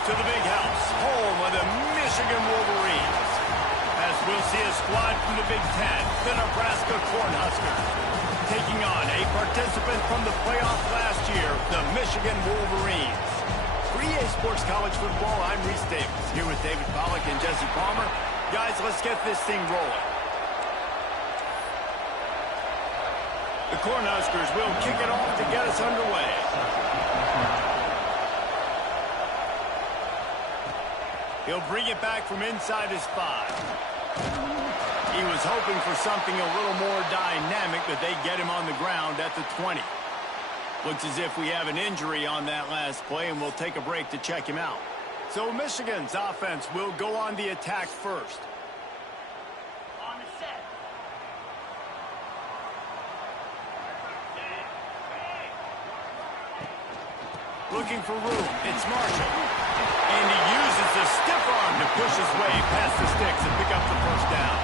to the big house, home of the Michigan Wolverines. As we'll see a squad from the Big Ten, the Nebraska Cornhuskers, taking on a participant from the playoffs last year, the Michigan Wolverines. For EA Sports College Football, I'm Reese Davis, here with David Pollack and Jesse Palmer. Guys, let's get this thing rolling. The Cornhuskers will kick it off to get us underway. He'll bring it back from inside his 5. He was hoping for something a little more dynamic, but they get him on the ground at the 20. Looks as if we have an injury on that last play, and we'll take a break to check him out. So Michigan's offense will go on the attack first. On the set. Looking for room. It's Marshall. And he uses the stiff arm to push his way past the sticks and pick up the first down.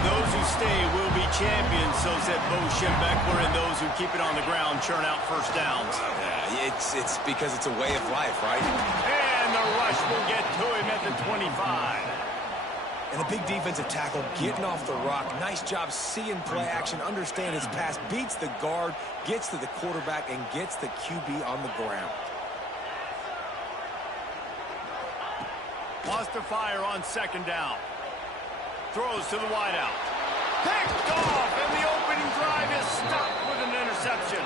Those who stay will be champions, so said Bo Schembechler, and those who keep it on the ground churn out first downs. Yeah, it's because it's a way of life, right? And the rush will get to him at the 25. And a big defensive tackle getting off the rock. Nice job seeing play action, understand his pass, beats the guard, gets to the quarterback, and gets the QB on the ground. Wants to fire on second down. Throws to the wideout. Picked off, and the opening drive is stopped with an interception.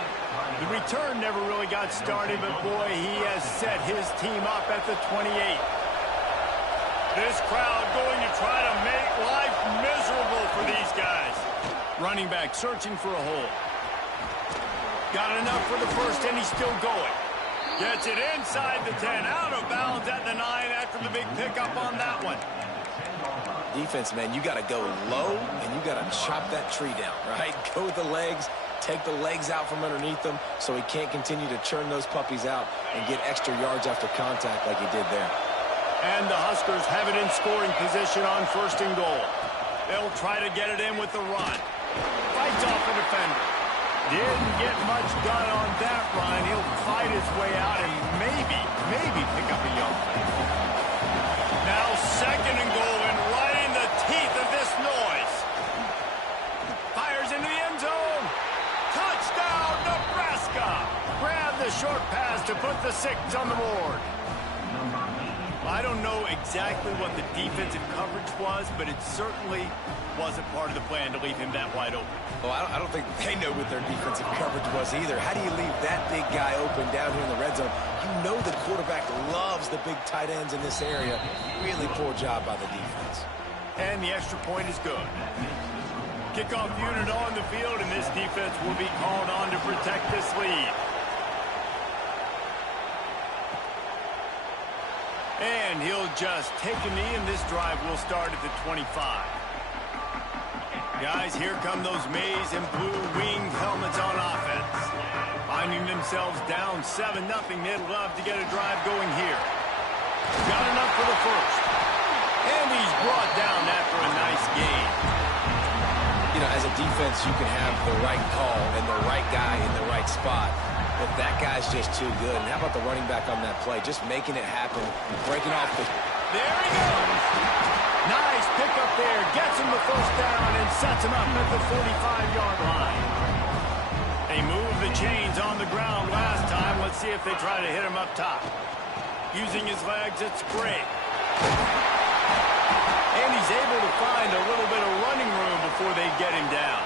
The return never really got started, but boy, he has set his team up at the 28. This crowd going to try to make life miserable for these guys. Running back searching for a hole. Got enough for the first, and he's still going. Gets it inside the 10, out of bounds at the 9 after the big pickup on that one. Defense, man, you got to go low, and you got to chop that tree down, right? Go with the legs, take the legs out from underneath them so he can't continue to churn those puppies out and get extra yards after contact like he did there. And the Huskers have it in scoring position on first and goal. They'll try to get it in with the run. Fights off the defender. Didn't get much done on that run. He'll fight his way out and maybe pick up a yard. Now second and goal, and right in the teeth of this noise. Fires into the end zone. Touchdown, Nebraska. Grab the short pass to put the 6 on the board. I don't know exactly what the defensive coverage was, but it certainly wasn't part of the plan to leave him that wide open. Well, I don't think they know what their defensive coverage was either. How do you leave that big guy open down here in the red zone? You know the quarterback loves the big tight ends in this area. Really poor job by the defense. And the extra point is good. Kickoff unit on the field, and this defense will be called on to protect this lead. And he'll just take a knee, and this drive will start at the 25. Guys, here come those maize and blue winged helmets on offense. Finding themselves down 7-0, they'd love to get a drive going here. Got enough for the first. And he's brought down after a nice gain. You know, as a defense, you can have the right call and the right guy in the right spot. But that guy's just too good. And how about the running back on that play? Just making it happen, breaking off the... There he goes. Nice pickup there. Gets him the first down and sets him up at the 45-yard line. They moved the chains on the ground last time. Let's see if they try to hit him up top. Using his legs, it's great. And he's able to find a little bit of running room before they get him down.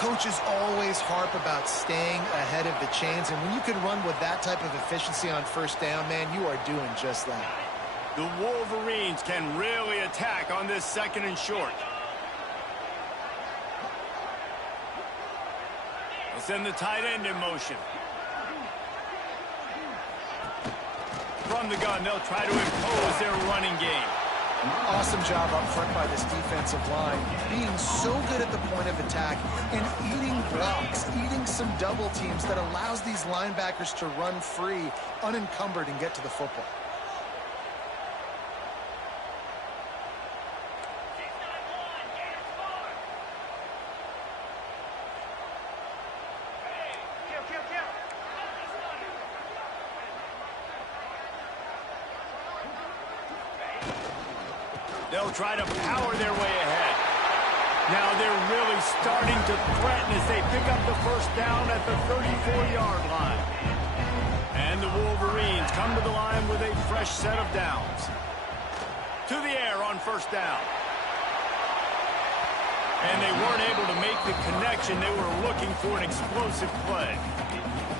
Coaches always harp about staying ahead of the chains, and when you can run with that type of efficiency on first down, man, you are doing just that. The Wolverines can really attack on this second and short. They'll send the tight end in motion. From the gun, they'll try to impose their running game. Awesome job up front by this defensive line, being so good at the point of attack and eating blocks, eating some double teams that allows these linebackers to run free, unencumbered, and get to the football. They'll try to power their way ahead. Now they're really starting to threaten as they pick up the first down at the 34-yard line. And the Wolverines come to the line with a fresh set of downs. To the air on first down. And they weren't able to make the connection. They were looking for an explosive play.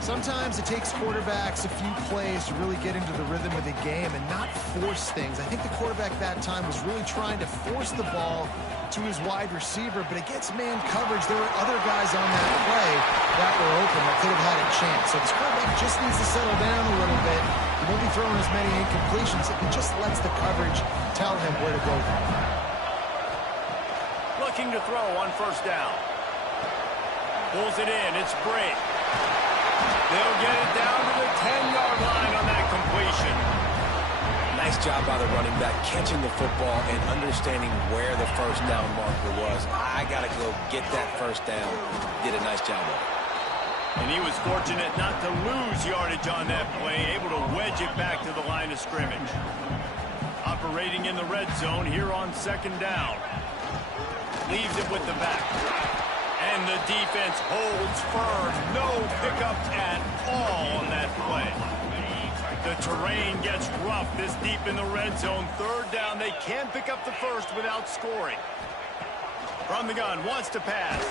Sometimes it takes quarterbacks a few plays to really get into the rhythm of the game and not force things. I think the quarterback that time was really trying to force the ball to his wide receiver, but against man coverage, there were other guys on that play that were open that could have had a chance. So this quarterback just needs to settle down a little bit. He won't be throwing as many incompletions. It just lets the coverage tell him where to go. Looking to throw on first down. Pulls it in. It's Bray. They'll get it down to the 10-yard line on that completion. Nice job by the running back catching the football and understanding where the first down marker was. I got to go get that first down. Did a nice job of it. And he was fortunate not to lose yardage on that play, able to wedge it back to the line of scrimmage. Operating in the red zone here on second down. Leaves it with the back. And the defense holds firm. No pickup at all on that play. The terrain gets rough this deep in the red zone. Third down. They can't pick up the first without scoring. From the gun, wants to pass.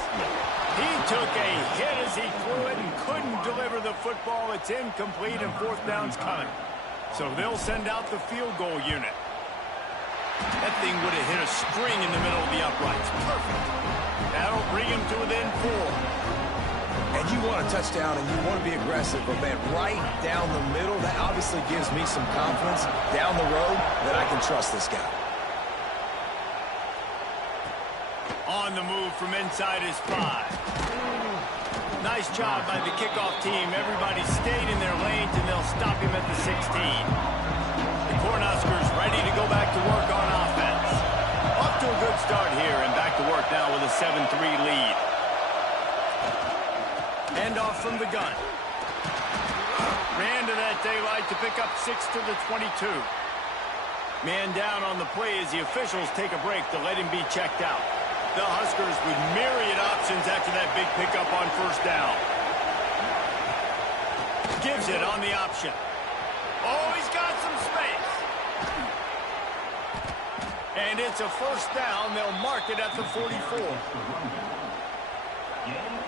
He took a hit as he threw it and couldn't deliver the football. It's incomplete and fourth down's coming. So they'll send out the field goal unit. That thing would have hit a string in the middle of the uprights. Perfect. That'll bring him to within 4. And you want a touchdown and you want to be aggressive, but man, right down the middle, that obviously gives me some confidence down the road that I can trust this guy. On the move from inside his 5. Nice job by the kickoff team. Everybody stayed in their lanes, and they'll stop him at the 16. The Cornhuskers ready to go back to work on offense. Off to a good start here, and back to work now with a 7-3 lead. Hand off from the gun. Ran to that daylight to pick up 6 to the 22. Man down on the play as the officials take a break to let him be checked out. The Huskers with myriad options after that big pickup on first down. Gives it on the option. Oh, he's got some space. And it's a first down. They'll mark it at the 44.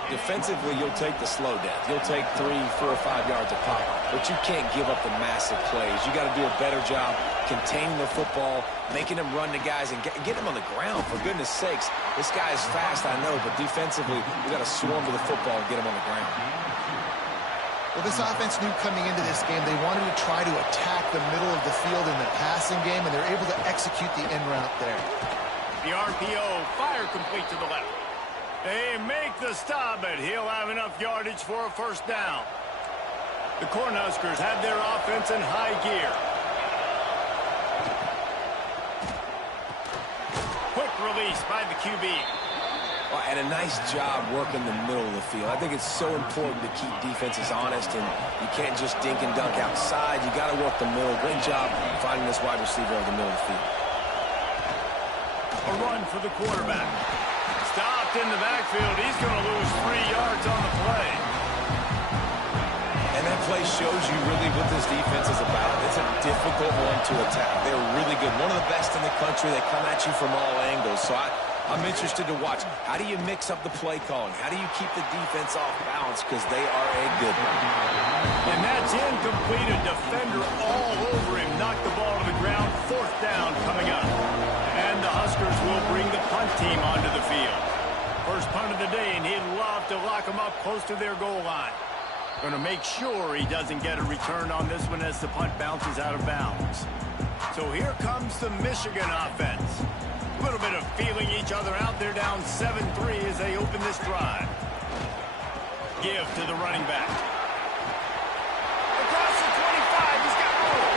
Defensively, you'll take the slow death. You'll take 3, 4, 5 yards of pop. But you can't give up the massive plays. You got to do a better job containing the football, making them run to guys, and get them on the ground, for goodness sakes. This guy is fast, I know, but defensively, we got to swarm to the football and get him on the ground. Well, this offense knew coming into this game they wanted to try to attack the middle of the field in the passing game, and they're able to execute the in route there. The RPO, fire complete to the left. They make the stop, but he'll have enough yardage for a first down. The Cornhuskers have their offense in high gear. Quick release by the QB. Well, and a nice job working the middle of the field. I think it's so important to keep defenses honest, and you can't just dink and dunk outside. You got to work the middle. Great job finding this wide receiver over the middle of the field. A run for the quarterback. Stopped in the backfield. He's going to lose 3 yards on the play. And that play shows you really what this defense is about. It's a difficult one to attack. They're really good. One of the best in the country. They come at you from all angles. So I'm interested to watch. How do you mix up the play calling? How do you keep the defense off balance? Because they are a good one. And that's incomplete. A defender all over him. Knocked the ball to the ground. Fourth down coming up. And the Huskers will bring the punt team onto the field. First punt of the day, and he'd love to lock them up close to their goal line. Going to make sure he doesn't get a return on this one as the punt bounces out of bounds. So here comes the Michigan offense. A little bit of feeling each other out. They're down 7-3 as they open this drive. Give to the running back. Across the 25, he's got room.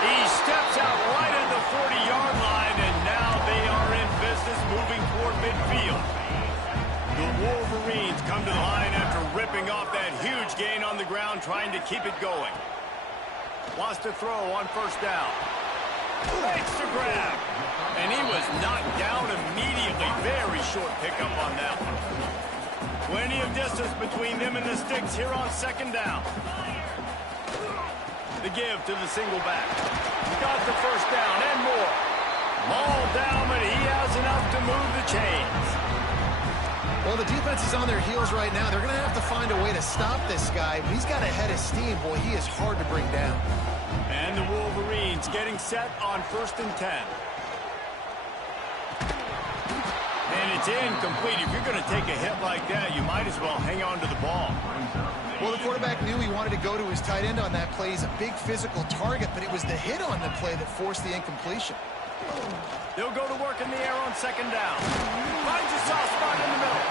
He steps out right at the 40-yard line, and now they are in business moving toward midfield. The Wolverines come to the line after ripping off that huge gain on the ground, trying to keep it going. Wants to throw on first down. Makes the grab. And he was knocked down immediately. Very short pickup on that one. Plenty of distance between them and the sticks here on second down. The give to the single back. Got the first down and more. Ball down, but he has enough to move the chains. Well, the defense is on their heels right now. They're going to have to find a way to stop this guy. He's got a head of steam. Boy, he is hard to bring down. And the Wolverines getting set on 1st and 10. And it's incomplete. If you're going to take a hit like that, you might as well hang on to the ball. Well, the quarterback knew he wanted to go to his tight end on that play. He's a big physical target, but it was the hit on the play that forced the incompletion. They'll go to work in the air on second down. Finds a soft spot in the middle.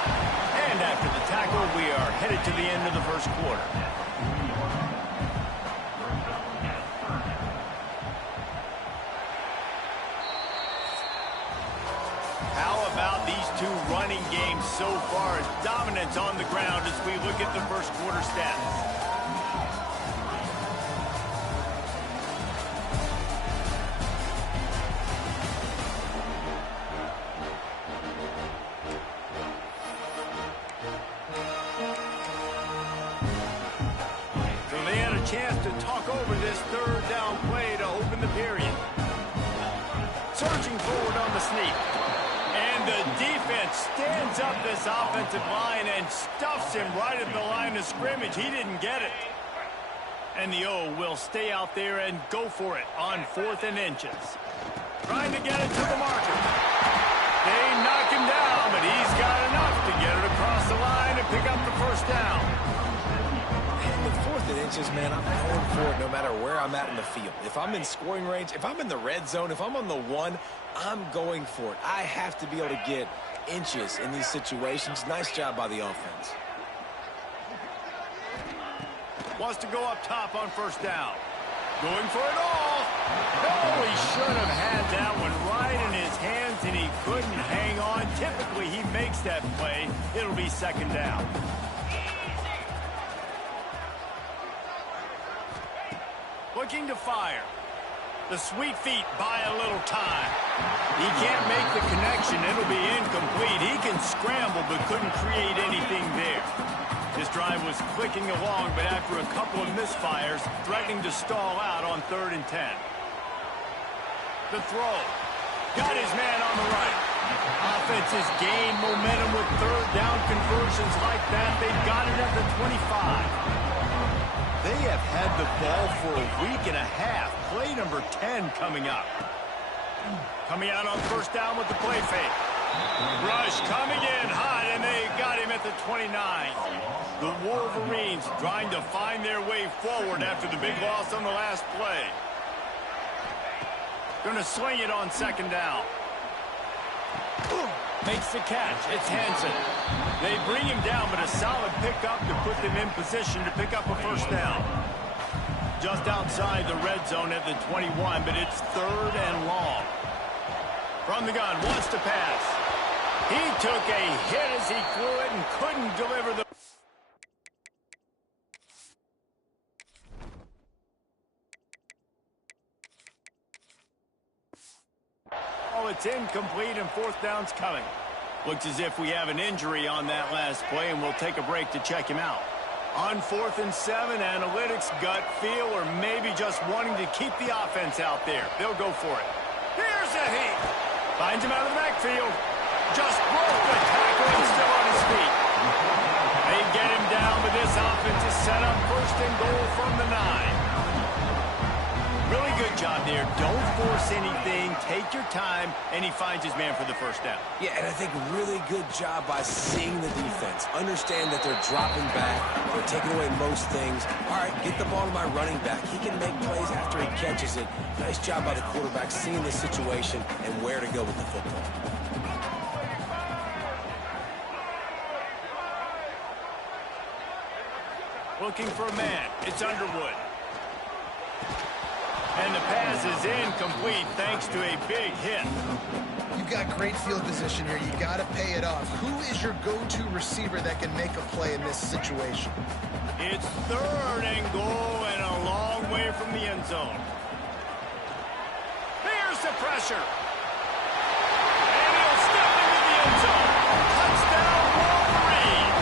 And after the tackle, we are headed to the end of the first quarter. How about these two running games so far? Dominance on the ground as we look at the first quarter stats. Chance to talk over this third down play to open the period. Surging forward on the sneak. And the defense stands up this offensive line and stuffs him right at the line of scrimmage. He didn't get it. And the O will stay out there and go for it on 4th and inches. Trying to get it to the marker. They knock him down, but he's got enough to get it across the line and pick up the first down. 4th and inches, man, I'm going for it no matter where I'm at in the field. If I'm in scoring range, if I'm in the red zone, if I'm on the 1, I'm going for it. I have to be able to get inches in these situations. Nice job by the offense. Wants to go up top on first down. Going for it all. No, he should have had that one right in his hands, and he couldn't hang on. Typically, he makes that play. It'll be second down. Looking to fire. The sweet feet buy a little time. He can't make the connection. It'll be incomplete. He can scramble but couldn't create anything there. This drive was clicking along, but after a couple of misfires, threatening to stall out on 3rd and 10. The throw. Got his man on the right. Offense has gained momentum with third down conversions like that. They've got it at the 25. They have had the ball for a week and a half. Play number 10 coming up. Coming out on first down with the play fake. Rush coming in hot, and they got him at the 29. The Wolverines trying to find their way forward after the big loss on the last play. Going to swing it on second down. Makes the catch. It's Hansen. They bring him down, but a solid pickup to put them in position to pick up a first down. Just outside the red zone at the 21, but it's 3rd and long. From the gun, wants to pass. He took a hit as he threw it and couldn't deliver the... Oh, it's incomplete and 4th down's coming. Looks as if we have an injury on that last play, and we'll take a break to check him out. On 4th and 7, analytics, gut feel, or maybe just wanting to keep the offense out there. They'll go for it. Here's a heat. Finds him out of the backfield. Just broke the tackle and still on his feet. They get him down, but this offense is set up 1st and goal from the 9. Really good job there. Don't force anything. Take your time, and he finds his man for the first down. Yeah, and I think really good job by seeing the defense. Understand that they're dropping back. They're taking away most things. All right, get the ball to my running back. He can make plays after he catches it. Nice job by the quarterback seeing the situation and where to go with the football. Looking for a man. It's Underwood. And the pass is incomplete thanks to a big hit. You've got great field position here. You got to pay it off. Who is your go-to receiver that can make a play in this situation? It's 3rd and goal and a long way from the end zone. Here's Applies the pressure. And he'll step into the end zone. Touchdown, Wolverine.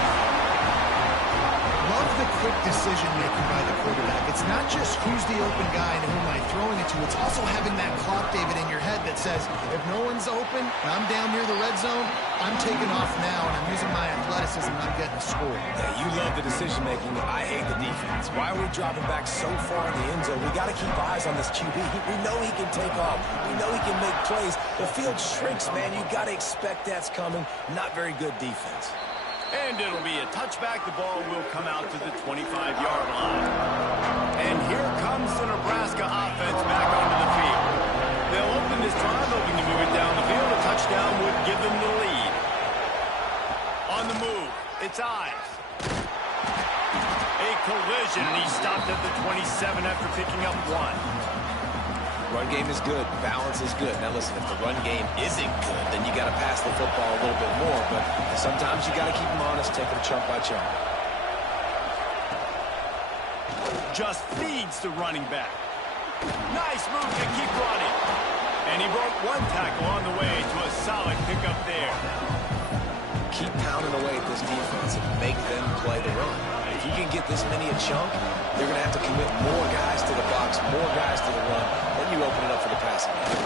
Love the quick decision-making by the quarterback. It's not just who's the open guy and who am I throwing it to. It's also having that clock, David, in your head that says, if no one's open and I'm down near the red zone, I'm taking off now and I'm using my athleticism and I'm getting a score. Yeah, you love the decision-making. I hate the defense. Why are we dropping back so far in the end zone? We got to keep eyes on this QB. We know he can take off. We know he can make plays. The field shrinks, man. You got to expect that's coming. Not very good defense. And it'll be a touchback. The ball will come out to the 25-yard line. And here comes the Nebraska offense back onto the field. They'll open this drive, hoping to move it down the field. A touchdown would give them the lead. On the move, it's Ives. A collision, and he stopped at the 27 after picking up 1. Run game is good. Balance is good. Now, listen, if the run game isn't good, then you got to pass the football a little bit more. But sometimes you got to keep them honest, take them chunk by chunk. Just feeds the running back. Nice move to keep running. And he broke one tackle on the way to a solid pickup there. Keep pounding away at this defense and make them play the run. If you can get this many a chunk, they're going to have to commit more guys to the box, more guys to the run. Then you open it up for the passing game.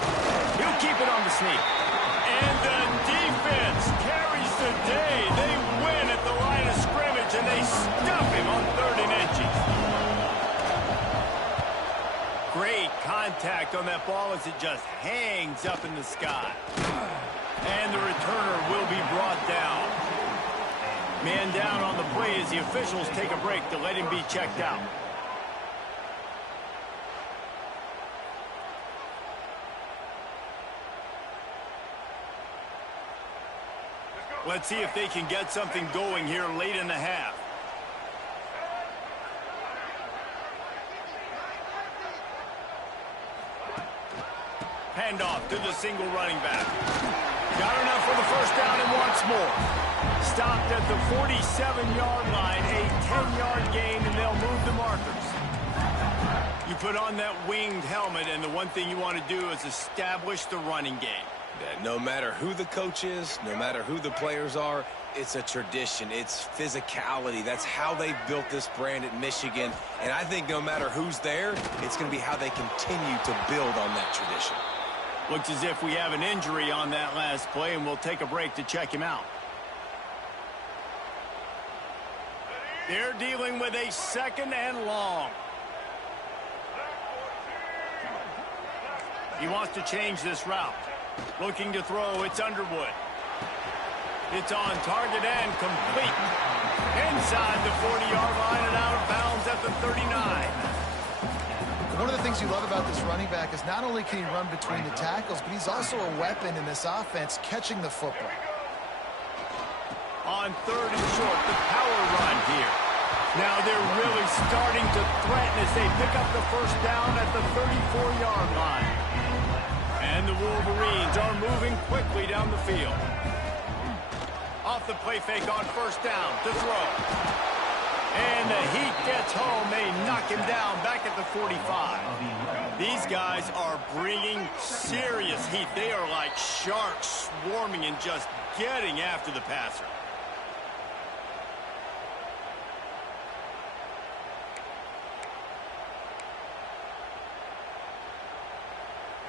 He'll keep it on the sneak. And the defense carries the day. They win at the line of scrimmage, and they stuff him on 3rd and inches. Great contact on that ball as it just hangs up in the sky. And the returner will be brought down. Man down on the play as the officials take a break to let him be checked out. Let's see if they can get something going here late in the half. Handoff to the single running back. Got enough for the first down and wants more. Stopped at the 47-yard line, a 10-yard gain, and they'll move the markers. You put on that winged helmet, and the one thing you want to do is establish the running game. Yeah, no matter who the coach is, no matter who the players are, it's a tradition. It's physicality. That's how they built this brand at Michigan. And I think no matter who's there, it's going to be how they continue to build on that tradition. Looks as if we have an injury on that last play, and we'll take a break to check him out. They're dealing with a 2nd and long. He wants to change this route. Looking to throw, it's Underwood. It's on target and complete. Inside the 40-yard line and out of bounds at the 39. One of the things you love about this running back is not only can he run between the tackles, but he's also a weapon in this offense catching the football. On 3rd and short, the power run here. Now they're really starting to threaten as they pick up the first down at the 34-yard line. And the Wolverines are moving quickly down the field. Off the play fake on 1st down to throw. And the heat gets home. They knock him down back at the 45. These guys are bringing serious heat. They are like sharks swarming and just getting after the passer.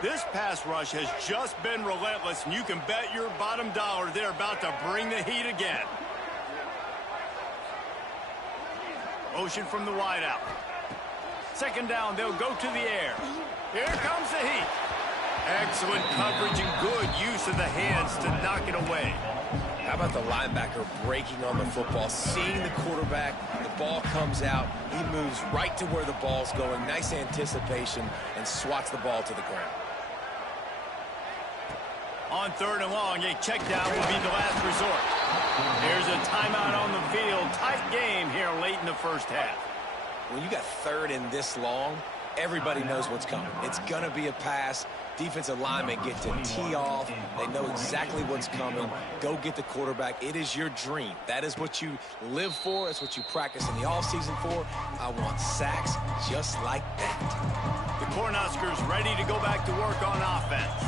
This pass rush has just been relentless, and you can bet your bottom dollar they're about to bring the heat again. Motion from the wideout. 2nd down, they'll go to the air. Here comes the heat. Excellent coverage and good use of the hands to knock it away. How about the linebacker breaking on the football, seeing the quarterback, the ball comes out, he moves right to where the ball's going, nice anticipation, and swats the ball to the ground. On 3rd and long, a check down will be the last resort. There's a timeout on the field. Tight game here late in the first half. When you got 3rd and this long, everybody knows what's coming. It's going to be a pass. Defensive linemen get to tee off. They know exactly what's coming. Go get the quarterback. It is your dream. That is what you live for. It's what you practice in the offseason for. I want sacks just like that. The Cornhuskers ready to go back to work on offense.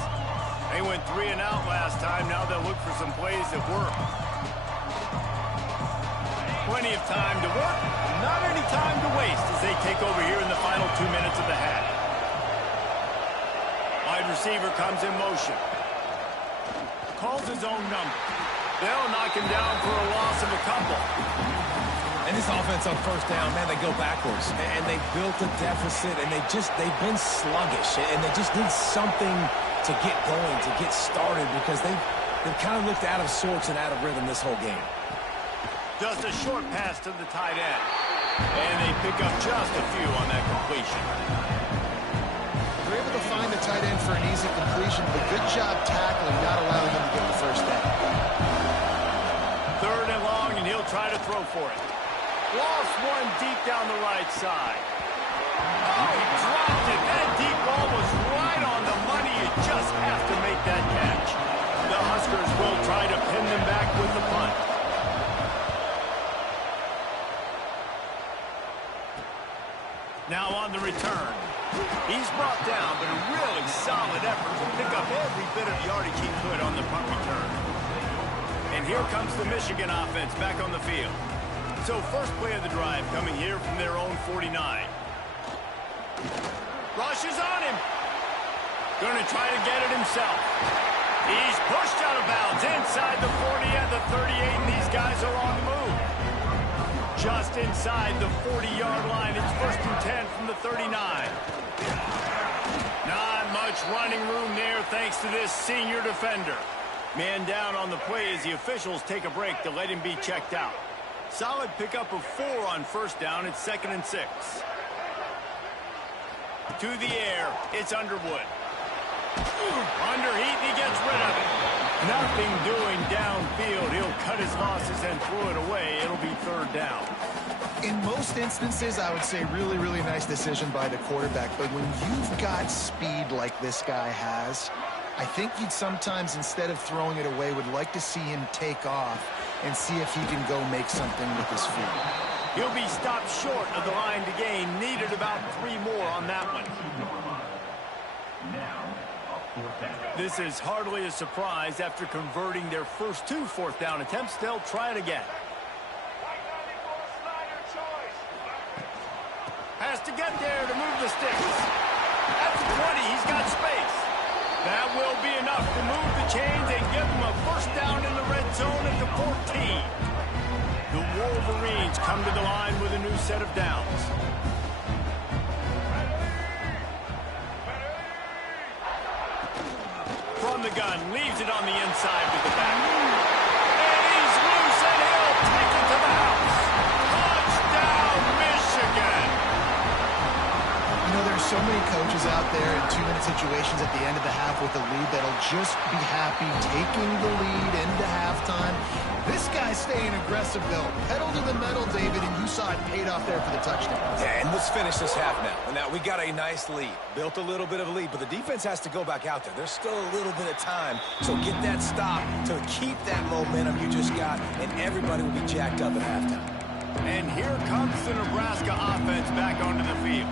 went 3 and out last time. Now they'll look for some plays that work. Plenty of time to work, not any time to waste as they take over here in the final 2 minutes of the half. Wide receiver comes in motion. Calls his own number. They'll knock him down for a loss of a couple. And this offense on first down, man, they go backwards. And they built a deficit, and they've been sluggish. And they just need something to get going, to get started, because they've kind of looked out of sorts and out of rhythm this whole game. Just a short pass to the tight end. And they pick up just a few on that completion. They're able to find the tight end for an easy completion, but good job tackling, not allowing him to get the first down. 3rd and long, and he'll try to throw for it. Lost one deep down the right side. Oh, he dropped it. That deep ball was right on the money. You just have to make that catch. The Huskers will try to pin them back with the punt. Now on the return. He's brought down, but a really solid effort to pick up every bit of yardage he could on the punt return. And here comes the Michigan offense back on the field. So first play of the drive coming here from their own 49. Rush is on him. Going to try to get it himself. He's pushed out of bounds inside the 40 at the 38, and these guys are on the move. Just inside the 40-yard line. It's 1st and 10 from the 39. Not much running room there thanks to this senior defender. Man down on the play as the officials take a break to let him be checked out. Solid pickup of 4 on first down. It's 2nd and 6. To the air. It's Underwood. Underheat, and he gets rid of it. Nothing doing downfield. He'll cut his losses and throw it away. It'll be 3rd down. In most instances, I would say really, really nice decision by the quarterback. But when you've got speed like this guy has, I think you'd sometimes, instead of throwing it away, would like to see him take off and see if he can go make something with his feet. He'll be stopped short of the line to gain. Needed about 3 more on that one. This is hardly a surprise. After converting their first 2 fourth down attempts, they'll try it again. Has to get there to move the sticks. At the 20, he's got space. That will be enough to move the chains and give them a first down in the red zone at the 14. The Wolverines come to the line with a new set of downs. From the gun, leaves it on the inside with the back. And he's loose, and he'll take it to the house. Touchdown, Michigan! You know, there's so many coaches out there in 2-minute situations at the end of the half with a lead that'll just be happy taking the lead into halftime. This guy's staying aggressive, though. Pedal to the metal, David, and you saw it paid off there for the touchdown. Yeah, and let's finish this half now. Now, we got a nice lead. Built a little bit of a lead, but the defense has to go back out there. There's still a little bit of time. So get that stop to keep that momentum you just got, and everybody will be jacked up at halftime. And here comes the Nebraska offense back onto the field.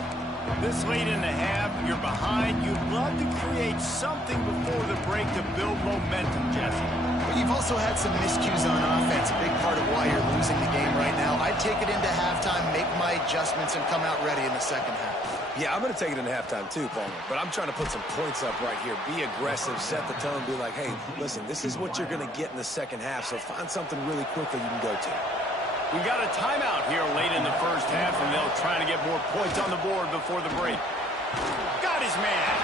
This late in the half, you're behind. You'd love to create something before the break to build momentum, Jesse. But you've also had some miscues on offense, a big part of why you're losing the game right now. I'd take it into halftime, make my adjustments, and come out ready in the second half. Yeah, I'm going to take it into halftime too, Palmer. But I'm trying to put some points up right here. Be aggressive, set the tone, be like, hey, listen, this is what you're going to get in the second half, so find something really quickly you can go to. We got a timeout here late in the first half, and they'll try to get more points on the board before the break. Got his man.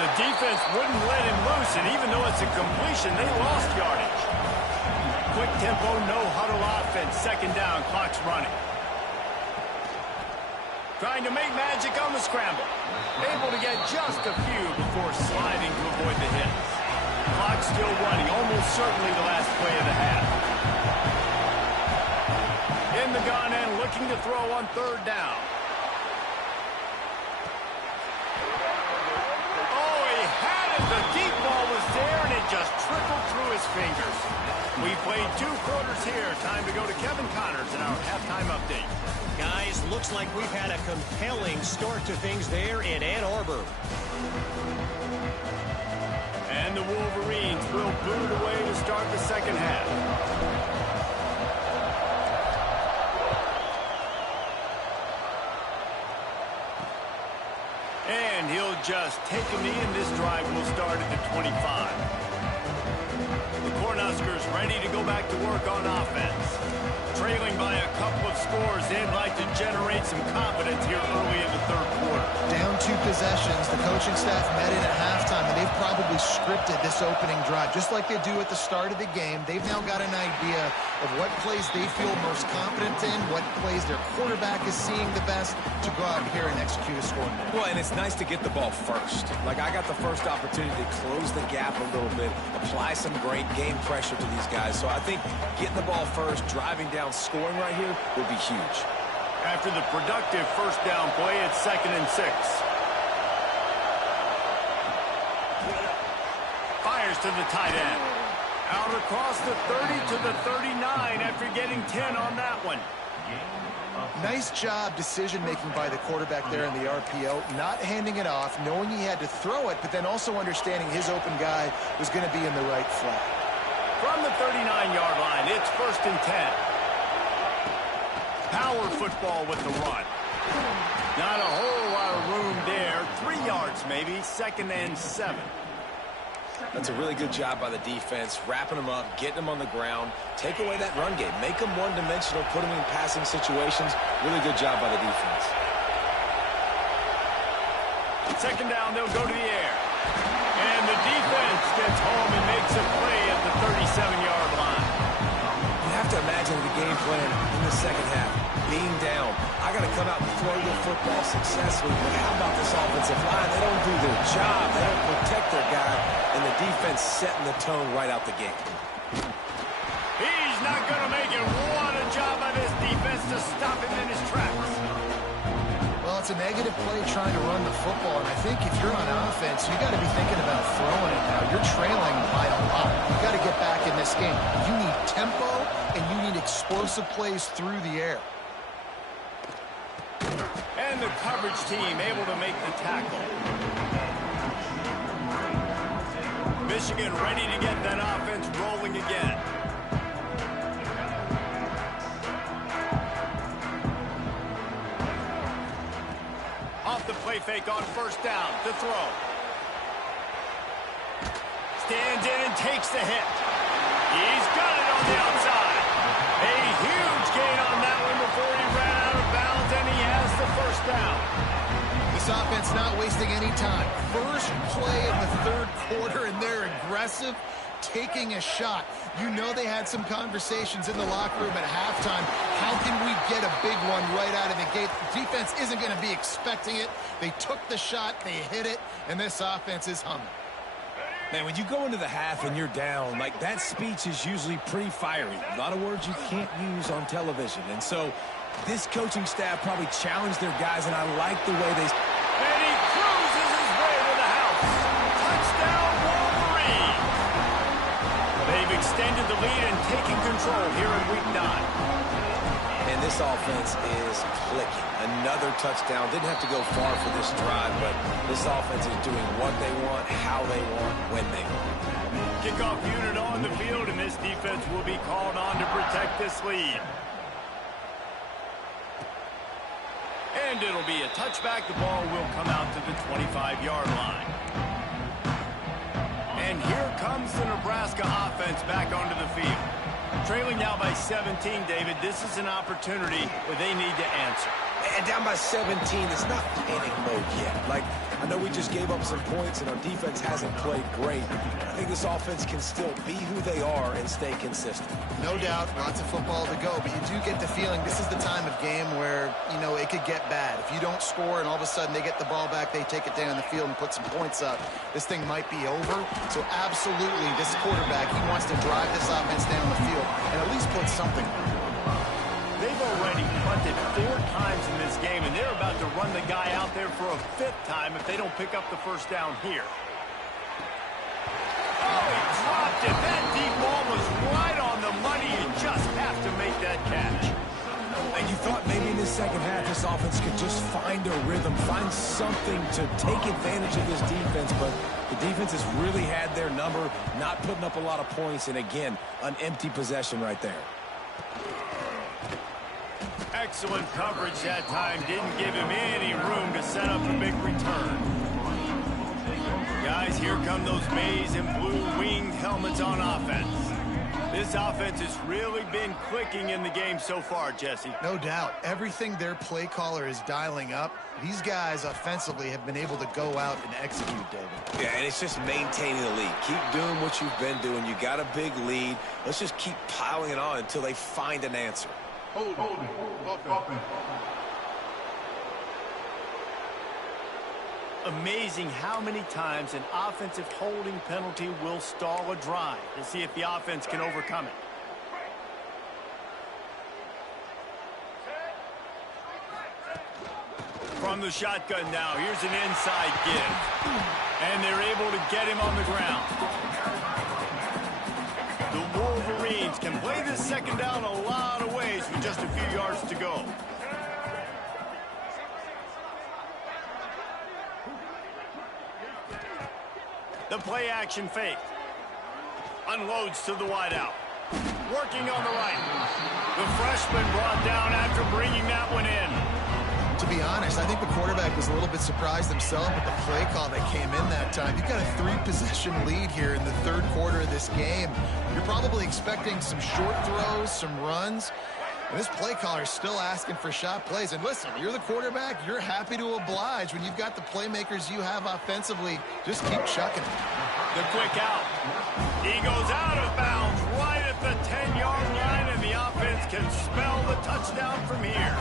The defense wouldn't let him loose, and even though it's a completion, they lost yardage. Quick tempo, no huddle offense. 2nd down, clock's running. Trying to make magic on the scramble. Able to get just a few before sliding to avoid the hits. Clock still running, almost certainly the last play of the half. In the gun and looking to throw on 3rd down. Oh, he had it. The deep ball was there, and it just trickled through his fingers. We played 2 quarters here. Time to go to Kevin Connors in our halftime update. Guys, looks like we've had a compelling start to things there in Ann Arbor. And the Wolverines will boot it away to start the second half. And he'll just take a knee, and this drive will start at the 25. The Cornhuskers ready to go back to work on offense. Trailing by a couple of scores, they'd like to generate some confidence here early in the third quarter. Down 2 possessions, the coaching staff met in at halftime, and they've probably scripted this opening drive. Just like they do at the start of the game, they've now got an idea of what plays they feel most confident in, what plays their quarterback is seeing the best to go out here and execute a scoring drive. Well, and it's nice to get the ball first. Like, I got the first opportunity to close the gap a little bit, apply some great game pressure to these guys. So I think getting the ball first, driving down, scoring right here would be huge. After the productive first down play, it's 2nd and 6. Fires to the tight end. Out across the 30 to the 39 after getting 10 on that one. Nice job decision-making by the quarterback there in the RPO, not handing it off, knowing he had to throw it, but then also understanding his open guy was going to be in the right flat. From the 39-yard line, it's 1st and 10. Power football with the run. Not a whole lot of room there. 3 yards maybe, 2nd and 7. That's a really good job by the defense, wrapping them up, getting them on the ground, take away that run game, make them one-dimensional, put them in passing situations. Really good job by the defense. 2nd down, they'll go to the air. And the defense gets home and makes a play at the 37-yard line. You have to imagine the game plan in the second half. Being down, I got to come out and throw the football successfully. But how about this offensive line? They don't do their job. They don't protect their guy. And the defense setting the tone right out the gate. He's not going to make it. What a job by this defense to stop him in his tracks. Well, it's a negative play trying to run the football, and I think if you're on offense, you got to be thinking about throwing it now. You're trailing by a lot. You got to get back in this game. You need tempo, and you need explosive plays through the air. And the coverage team able to make the tackle. Michigan ready to get that offense rolling again. Off the play fake on 1st down to throw. Stands in and takes the hit. He's got it on the outside. A huge gain on that one before he ran out of bounds, and he has the 1st down. This offense not wasting any time. First play of the 3rd quarter, and they're aggressive, taking a shot. You know they had some conversations in the locker room at halftime. How can we get a big one right out of the gate? The defense isn't going to be expecting it. They took the shot, they hit it, and this offense is humming. Man, when you go into the half and you're down, like, that speech is usually pretty fiery. A lot of words you can't use on television. And so this coaching staff probably challenged their guys, and I like the way they... And he cruises his way to the house. Touchdown, Wolverine. They've extended the lead and taken control here in Week 9. And this offense is clicking. Another touchdown. Didn't have to go far for this drive, but this offense is doing what they want, how they want, when they want. Kickoff unit on the field, and this defense will be called on to protect this lead. And it'll be a touchback. The ball will come out to the 25-yard line. And here comes the Nebraska offense back onto the field. Trailing now by 17, David. This is an opportunity where they need to answer. And down by 17, it's not panic mode yet. Like, I know we just gave up some points and our defense hasn't played great. I think this offense can still be who they are and stay consistent. No doubt, lots of football to go, but you do get the feeling this is the time of game where, you know, it could get bad. If you don't score and all of a sudden they get the ball back, they take it down the field and put some points up, this thing might be over. So absolutely, this quarterback, he wants to drive this offense down the field and at least put something on. They've already punted 4 times in this game, and they're about to run the guy out there for a 5th time if they don't pick up the 1st down here. Oh, he dropped it. That deep ball was right on the money. You just have to make that catch. And you thought maybe in the second half, this offense could just find a rhythm, find something to take advantage of this defense, but the defense has really had their number, not putting up a lot of points, and again, an empty possession right there. Excellent coverage that time. Didn't give him any room to set up a big return. Guys, here come those maize and blue winged helmets on offense. This offense has really been clicking in the game so far, Jesse. No doubt. Everything their play caller is dialing up, these guys offensively have been able to go out and execute, David. Yeah, and it's just maintaining the lead. Keep doing what you've been doing. You got a big lead. Let's just keep piling it on until they find an answer. Hold it. Amazing how many times an offensive holding penalty will stall a drive to see if the offense can overcome it. From the shotgun now, here's an inside give. And they're able to get him on the ground. The Wolverines can play this second down a lot of ways with just a few yards to go. The play action fake. Unloads to the wideout. Working on the right. The freshman brought down after bringing that one in. To be honest, I think the quarterback was a little bit surprised himself with the play call that came in that time. You've got a 3-possession lead here in the third quarter of this game. You're probably expecting some short throws, some runs. And this play caller is still asking for shot plays. And listen, you're the quarterback. You're happy to oblige when you've got the playmakers you have offensively. Just keep chucking it. The quick out. He goes out of bounds right at the 10-yard line, and the offense can spell the touchdown from here.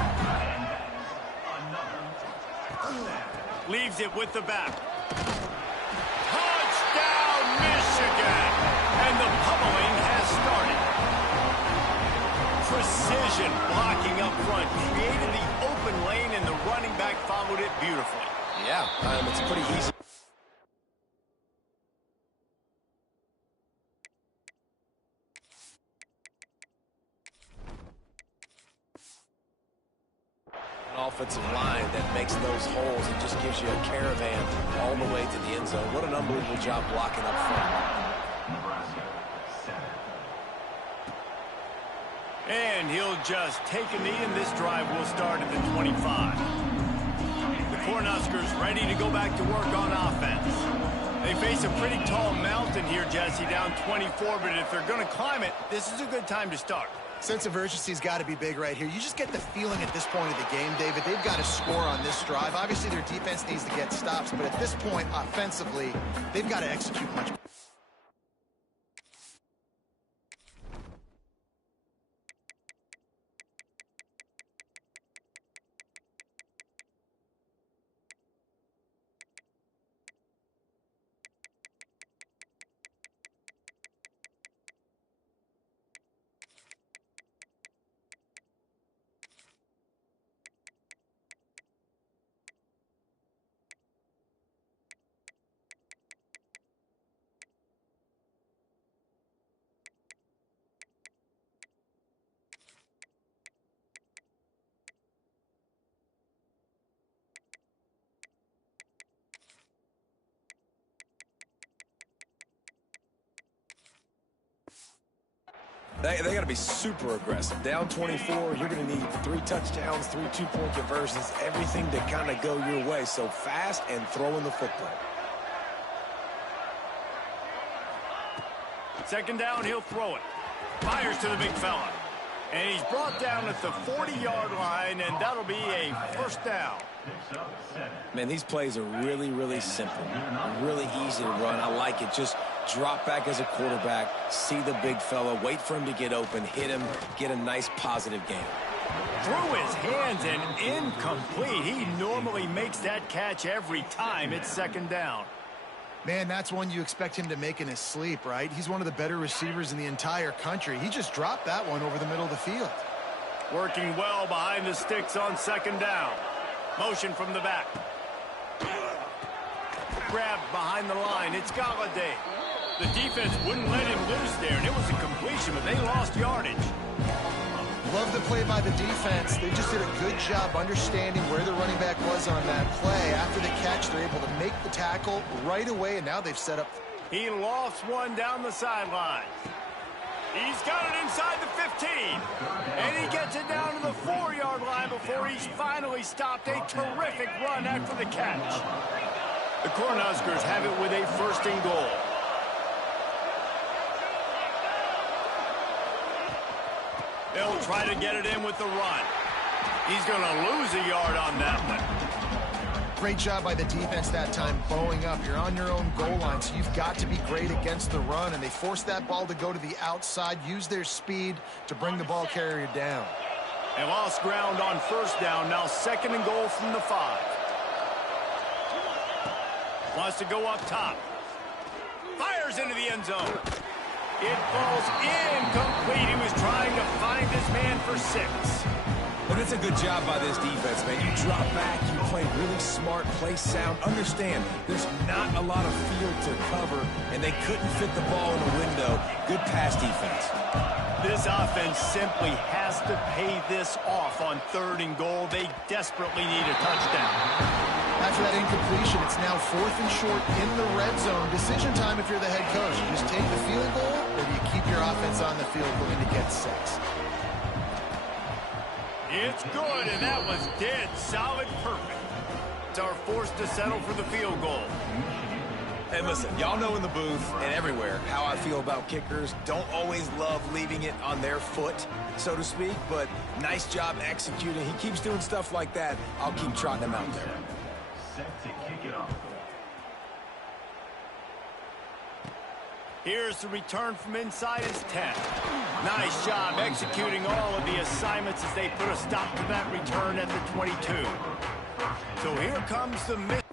Leaves it with the back. Touchdown, Michigan! And the pummeling has started. Precision blocking up front created the open lane, and the running back followed it beautifully. Yeah, it's pretty easy. An offensive line that makes those holes and just gives you a caravan all the way to the end zone. What an unbelievable job blocking up front. Nebraska, 7. And he'll just take a knee, and this drive will start at the 25. The Cornhuskers ready to go back to work on offense. They face a pretty tall mountain here, Jesse, down 24, but if they're going to climb it, this is a good time to start. Sense of urgency's got to be big right here. You just get the feeling at this point of the game, David, they've got to score on this drive. Obviously, their defense needs to get stops, but at this point, offensively, they've got to execute much better. They got to be super aggressive. Down 24, you're going to need 3 touchdowns, 3 two-point conversions, everything to kind of go your way. So fast and throwing the football. Second down, he'll throw it. Fires to the big fella. And he's brought down at the 40-yard line, and that'll be a first down. Man, these plays are really, really simple. Really easy to run. I like it. Just drop back as a quarterback, see the big fella, wait for him to get open, hit him, get a nice positive game. Through his hands and incomplete. He normally makes that catch every time it's second down. Man, that's one you expect him to make in his sleep, right? He's one of the better receivers in the entire country. He just dropped that one over the middle of the field. Working well behind the sticks on second down. Motion from the back. Grabbed behind the line. It's Galladay. The defense wouldn't let him loose there, and it was a completion, but they lost yardage. Love the play by the defense. They just did a good job understanding where the running back was on that play. After the catch, they're able to make the tackle right away, and now they've set up. He lofts one down the sideline. He's got it inside the 15. And he gets it down to the 4-yard line before he's finally stopped. A terrific run after the catch. The Cornhuskers have it with a 1st and goal. They'll try to get it in with the run. He's going to lose a yard on that one. Great job by the defense that time, bowing up. You're on your own goal line, so you've got to be great against the run, and they forced that ball to go to the outside, use their speed to bring the ball carrier down. They lost ground on 1st down, now 2nd and goal from the 5. Wants to go up top. Fires into the end zone. It falls incomplete. He was trying to find his man for 6. But it's a good job by this defense, man. You drop back, you play really smart, play sound. Understand, there's not a lot of field to cover, and they couldn't fit the ball in the window. Good pass defense. This offense simply has to pay this off on 3rd and goal. They desperately need a touchdown. After that incompletion, it's now 4th and short in the red zone. Decision time if you're the head coach. You just take the field goal, or do you keep your offense on the field going to get 6? It's good, and that was dead solid perfect. It's our forced to settle for the field goal. Hey, listen, y'all know in the booth and everywhere how I feel about kickers. Don't always love leaving it on their foot, so to speak, but nice job executing. He keeps doing stuff like that. I'll keep trotting him out there. Set to kick it off. Here's the return from inside his 10. Nice job executing all of the assignments as they put a stop to that return at the 22. So here comes the miss.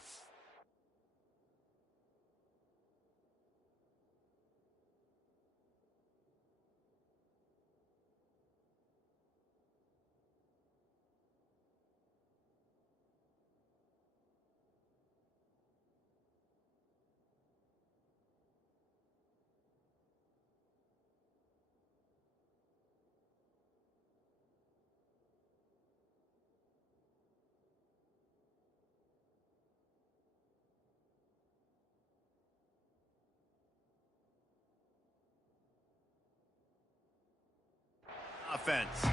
Offense.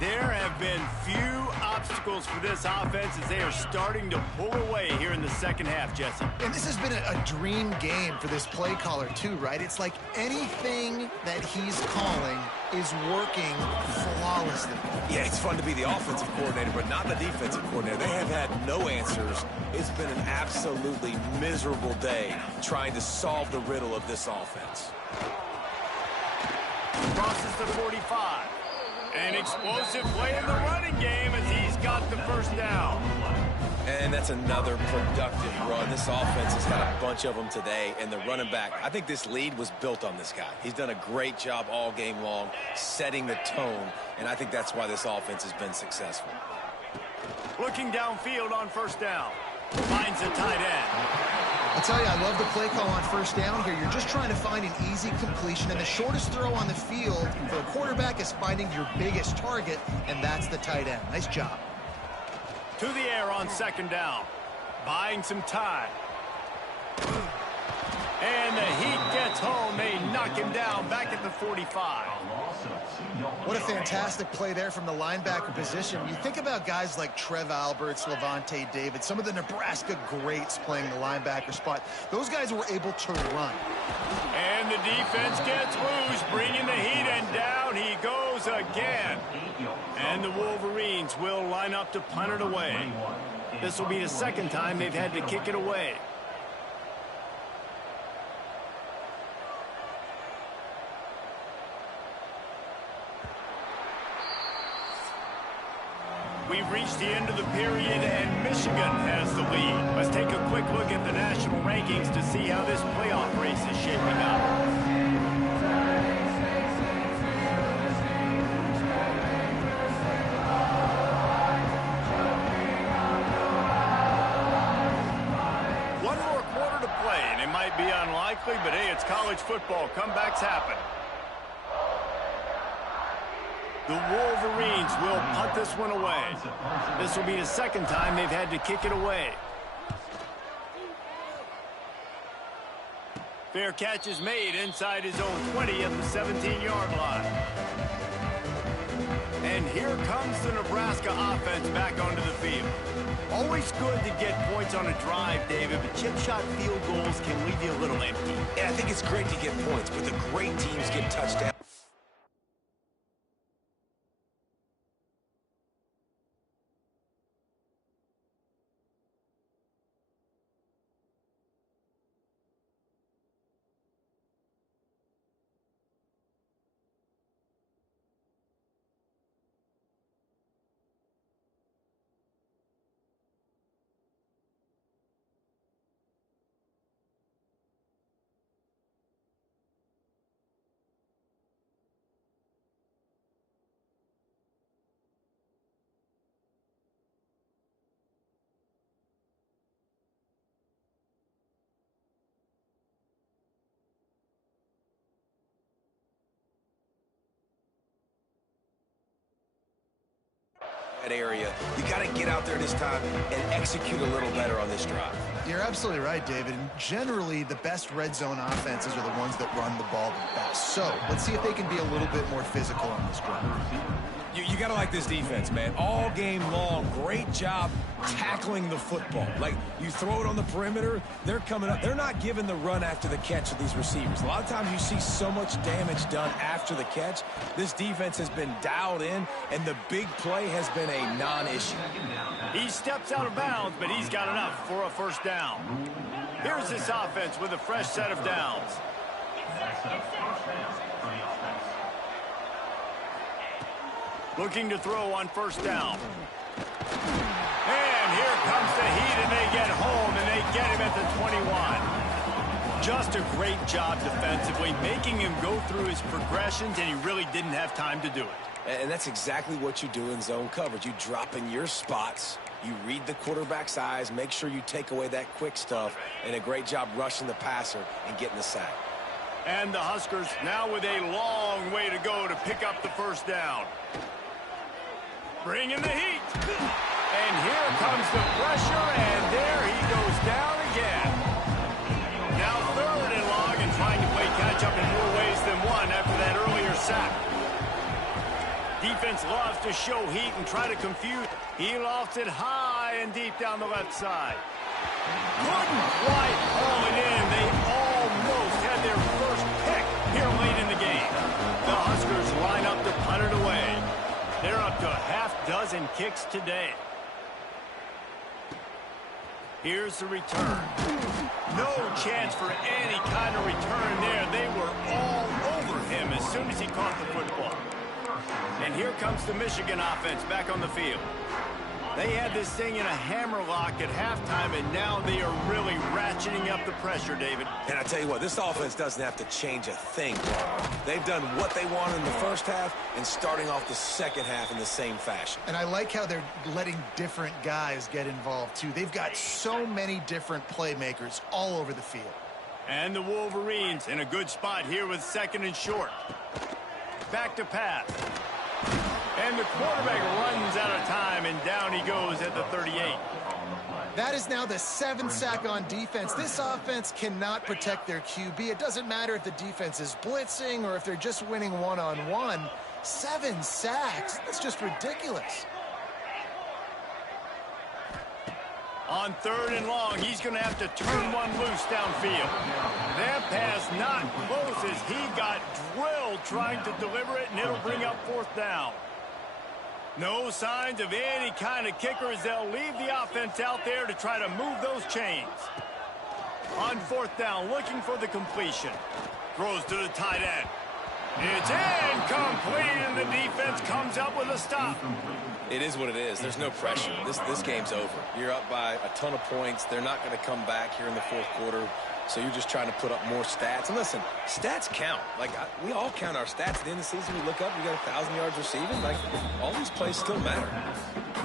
There have been few obstacles for this offense as they are starting to pull away here in the 2nd half, Jesse. And this has been a dream game for this play caller too, right? It's like anything that he's calling is working flawlessly. Yeah, it's fun to be the offensive coordinator, but not the defensive coordinator. They have had no answers. It's been an absolutely miserable day trying to solve the riddle of this offense. Crosses the 45. An explosive play in the running game as he's got the 1st down. And that's another productive run. This offense has had a bunch of them today, and the running back, I think this lead was built on this guy. He's done a great job all game long, setting the tone, and I think that's why this offense has been successful. Looking downfield on 1st down. Finds a tight end. I'll tell you, I love the play call on 1st down here. You're just trying to find an easy completion, and the shortest throw on the field for a quarterback is finding your biggest target, and that's the tight end. Nice job. To the air on 2nd down. Buying some time. And the heat gets home. They knock him down back at the 45. What a fantastic play there from the linebacker position. You think about guys like Trev Alberts, Levante David, some of the Nebraska greats playing the linebacker spot. Those guys were able to run. And the defense gets loose, bringing the heat, and down he goes again. And the Wolverines will line up to punt it away. This will be the 2nd time they've had to kick it away. We've reached the end of the period, and Michigan has the lead. Let's take a quick look at the national rankings to see how this playoff race is shaping up. One more quarter to play, and it might be unlikely, but hey, it's college football. Comebacks happen. The Wolverines will punt this one away. This will be the second time they've had to kick it away. Fair catch is made inside his own 20 at the 17-yard line. And here comes the Nebraska offense back onto the field. Always good to get points on a drive, David, but chip shot field goals can leave you a little empty. Yeah, I think it's great to get points, but the great teams get touchdowns. Area. You got to get out there this time and execute a little better on this drive. You're absolutely right, David. And generally, the best red zone offenses are the ones that run the ball the best. So let's see if they can be a little bit more physical on this drive. You got to like this defense, man. All game long, great job tackling the football. Like, you throw it on the perimeter, they're coming up. They're not giving the run after the catch of these receivers. A lot of times you see so much damage done after the catch. This defense has been dialed in, and the big play has been a non-issue. He steps out of bounds, but he's got enough for a first down. Here's this offense with a fresh set of downs. Looking to throw on first down. And here comes the heat, and they get home, and they get him at the 21. Just a great job defensively, making him go through his progressions, and he really didn't have time to do it. And that's exactly what you do in zone coverage. You drop in your spots, you read the quarterback's eyes, make sure you take away that quick stuff, and a great job rushing the passer and getting the sack. And the Huskers now with a long way to go to pick up the first down. Bringing the heat. And here comes the pressure, and there he goes down again. Now third and long and trying to play catch-up in more ways than one after that earlier sack. Defense loves to show heat and try to confuse. He lofts it high and deep down the left side. Couldn't quite haul it in. They almost had their first pick here late in the game. The Huskers line up to punt it away. They're up to a half-dozen kicks today. Here's the return. No chance for any kind of return there. They were all over him as soon as he caught the football. And here comes the Michigan offense back on the field. They had this thing in a hammerlock at halftime, and now they are really ratcheting up the pressure, David. And I tell you what, this offense doesn't have to change a thing. They've done what they wanted in the first half and starting off the second half in the same fashion. And I like how they're letting different guys get involved, too. They've got so many different playmakers all over the field. And the Wolverines in a good spot here with second and short. Back to pass. And the quarterback runs out of time, and down he goes at the 38. That is now the 7th sack on defense. This offense cannot protect their QB. It doesn't matter if the defense is blitzing or if they're just winning one-on-one. 7 sacks. That's just ridiculous. On third and long, he's going to have to turn one loose downfield. That pass not close as he got drilled trying to deliver it, and it'll bring up fourth down. No signs of any kind of kickers. They'll leave the offense out there to try to move those chains. On fourth down, looking for the completion. Throws to the tight end. It's incomplete, and the defense comes up with a stop. It is what it is. There's no pressure. This game's over. You're up by a ton of points. They're not going to come back here in the fourth quarter. So you're just trying to put up more stats. And listen, stats count. Like, we all count our stats. At the end of the season, we look up, we got 1,000 yards receiving. Like, all these plays still matter.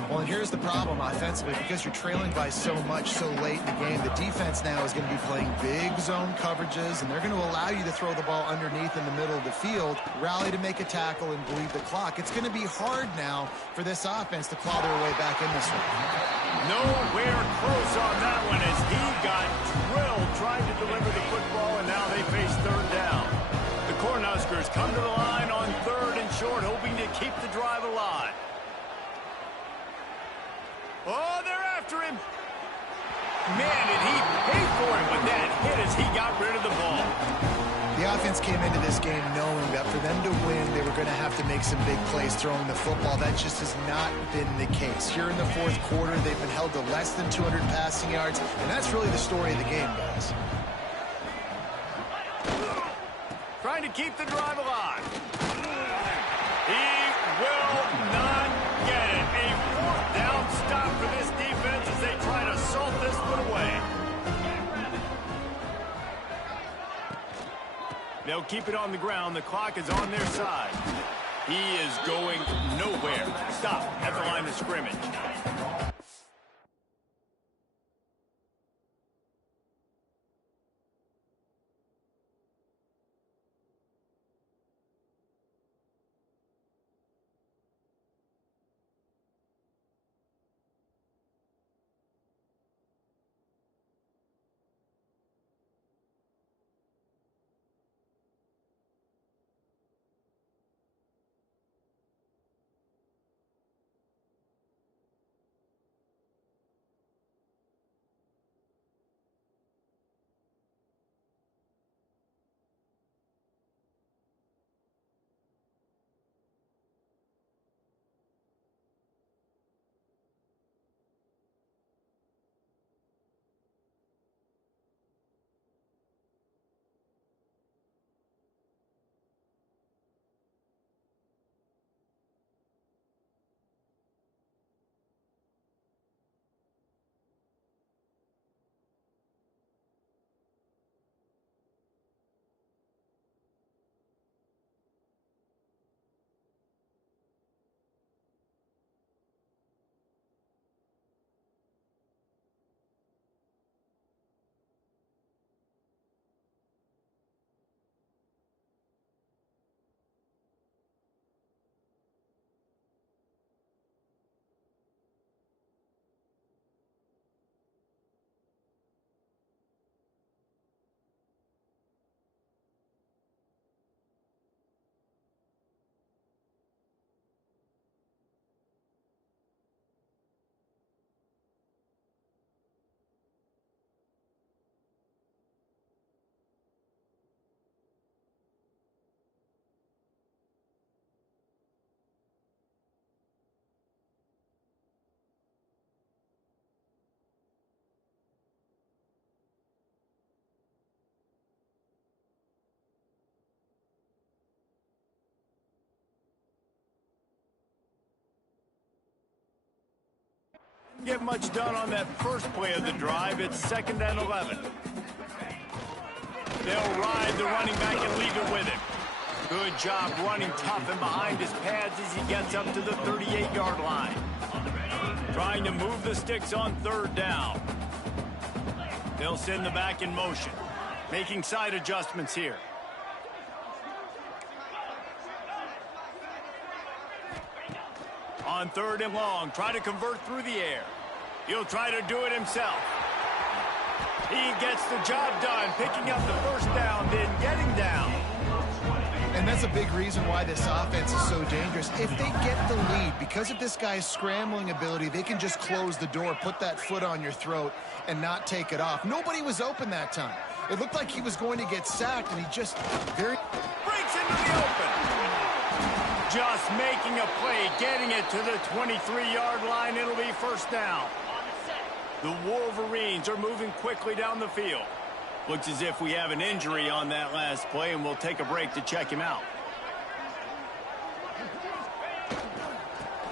Well, and here's the problem offensively. Because you're trailing by so much so late in the game, the defense now is going to be playing big zone coverages, and they're going to allow you to throw the ball underneath in the middle of the field, rally to make a tackle, and bleed the clock. It's going to be hard now for this offense to claw their way back in this one. Nowhere close on that one as he got drilled trying to deliver the football, and now they face third down. The Cornhuskers come to the line on 3rd and short, hoping to keep the drive alive. Oh, they're after him. Man, did he pay for it with that hit as he got rid of the ball. The offense came into this game knowing that for them to win, they were going to have to make some big plays throwing the football. That just has not been the case. Here in the 4th quarter, they've been held to less than 200 passing yards, and that's really the story of the game, guys. Trying to keep the drive alive. He will not get it. A 4th down stop for this defense as they try to salt this one away. They'll keep it on the ground. The clock is on their side. He is going nowhere. Stop at the line of scrimmage. Get much done on that first play of the drive. It's 2nd and 11. They'll ride the running back and leave it with him. Good job running tough and behind his pads as he gets up to the 38-yard line. Trying to move the sticks on 3rd down. They'll send the back in motion, making side adjustments here. On 3rd and long, try to convert through the air. He'll try to do it himself. He gets the job done, picking up the 1st down, then getting down. And that's a big reason why this offense is so dangerous. If they get the lead, because of this guy's scrambling ability, they can just close the door, put that foot on your throat, and not take it off. Nobody was open that time. It looked like he was going to get sacked, and he just breaks into the open. Just making a play, getting it to the 23-yard line. It'll be 1st down. The Wolverines are moving quickly down the field. Looks as if we have an injury on that last play, and we'll take a break to check him out.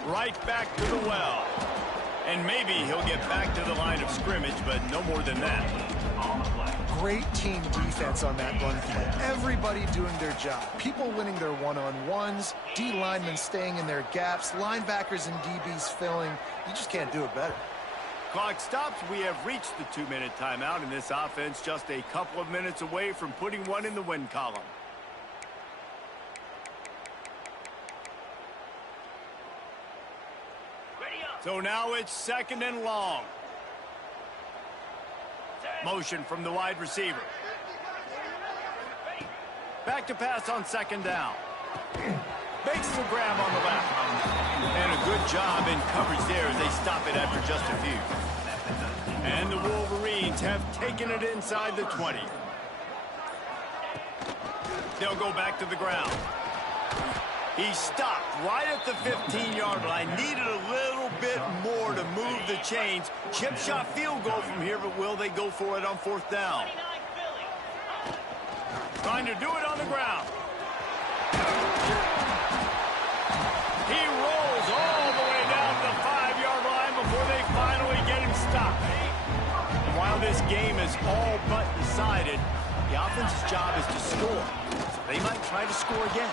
Right back to the well. And maybe he'll get back to the line of scrimmage, but no more than that. great team defense on that run play. Everybody doing their job. People winning their one-on-ones, D linemen staying in their gaps, linebackers and DBs filling. You just can't do it better. Clock stops. We have reached the 2-minute timeout, and this offense just a couple of minutes away from putting one in the win column. So now it's 2nd and long. Motion from the wide receiver. Back to pass on 2nd down. Makes the grab on the left. And a good job in coverage there as they stop it after just a few. And the Wolverines have taken it inside the 20. They'll go back to the ground. He stopped right at the 15-yard line. Needed a little bit more to move the chains. Chip shot field goal from here, but will they go for it on 4th down? Trying to do it on the ground. He rolls all the way down the 5-yard line before they finally get him stopped. And while this game is all but decided, the offense's job is to score. So they might try to score again.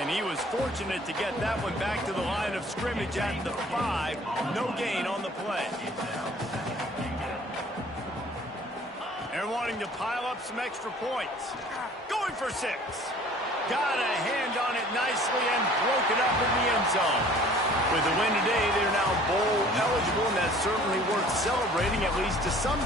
And he was fortunate to get that one back to the line of scrimmage at the 5. No gain on the play. They're wanting to pile up some extra points. Going for 6. Got a hand on it nicely and broke it up in the end zone. With the win today, they're now bowl eligible, and that's certainly worth celebrating, at least to some.